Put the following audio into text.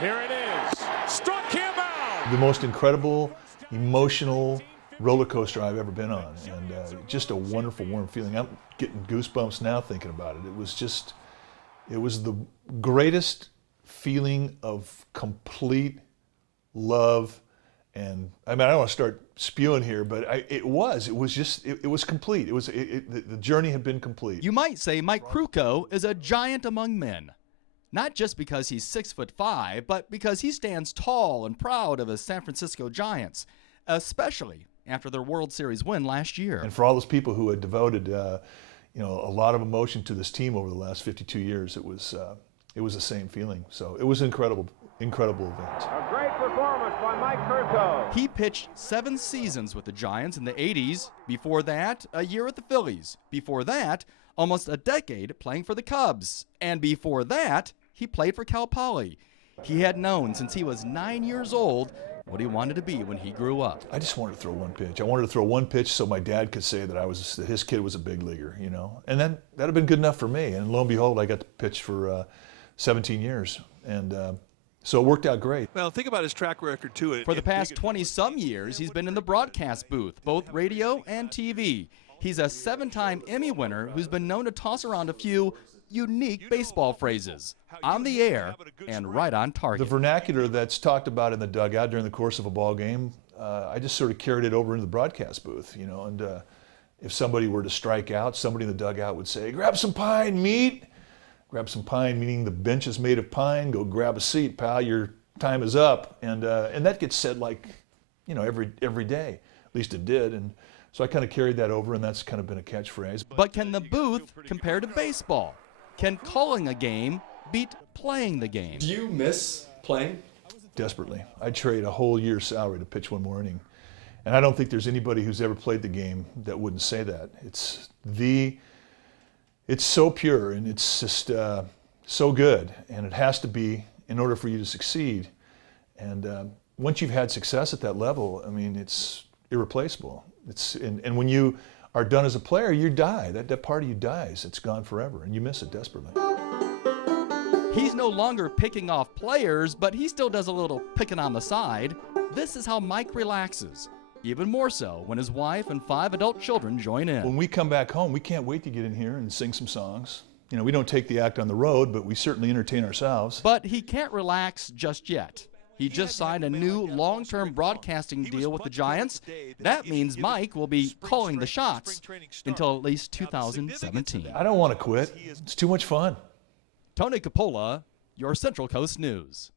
Here it is. Struck him out. The most incredible, emotional roller coaster I've ever been on, and just a wonderful, warm feeling. I'm getting goosebumps now thinking about it. It was the greatest feeling of complete love, and I mean, I don't want to start spewing here, but it was complete. The journey had been complete. You might say Mike Krukow is a giant among men. Not just because he's 6'5", but because he stands tall and proud of his San Francisco Giants, especially after their World Series win last year. And for all those people who had devoted, a lot of emotion to this team over the last 52 years, it was the same feeling. So it was an incredible event. A great performance by Mike Krukow. He pitched 7 seasons with the Giants in the 80s. Before that, a year at the Phillies. Before that, almost a decade playing for the Cubs. And before that, he played for Cal Poly. He had known since he was 9 years old what he wanted to be when he grew up. I just wanted to throw one pitch. I wanted to throw one pitch so my dad could say that that his kid was a big leaguer, And then that'd have been good enough for me. And lo and behold, I got to pitch for 17 years. And so it worked out great. Well, think about his track record, too. For the past 20-some years, he's been in the broadcast booth, both radio and TV. He's a 7-time Emmy winner who's been known to toss around a few unique baseball phrases, on the air and right on target. The vernacular that's talked about in the dugout during the course of a ball game, I just sort of carried it over into the broadcast booth, and if somebody were to strike out, somebody in the dugout would say, "Grab some pine, meat." Grab some pine, meaning the bench is made of pine. Go grab a seat, pal. Your time is up, and that gets said every day. At least it did, and so I kind of carried that over, and that's kind of been a catchphrase. But can the booth compare to baseball? Can calling a game beat playing the game? Do you miss playing? Desperately. I'd trade a whole year's salary to pitch one more inning. And I don't think there's anybody who's ever played the game that wouldn't say that. It's so pure, and it's just so good, and it has to be in order for you to succeed. And once you've had success at that level, I mean, it's irreplaceable. And when you are done as a player, you die. That part of you dies. It's gone forever, and you miss it desperately. He's no longer picking off players, but he still does a little picking on the side. This is how Mike relaxes, even more so when his wife and 5 adult children join in. When we come back home, we can't wait to get in here and sing some songs. We don't take the act on the road, but we certainly entertain ourselves. But he can't relax just yet. He just signed a new long-term broadcasting deal with the Giants. That means Mike will be calling the shots until at least 2017. I don't want to quit. It's too much fun. Tony Cipolla, your Central Coast News.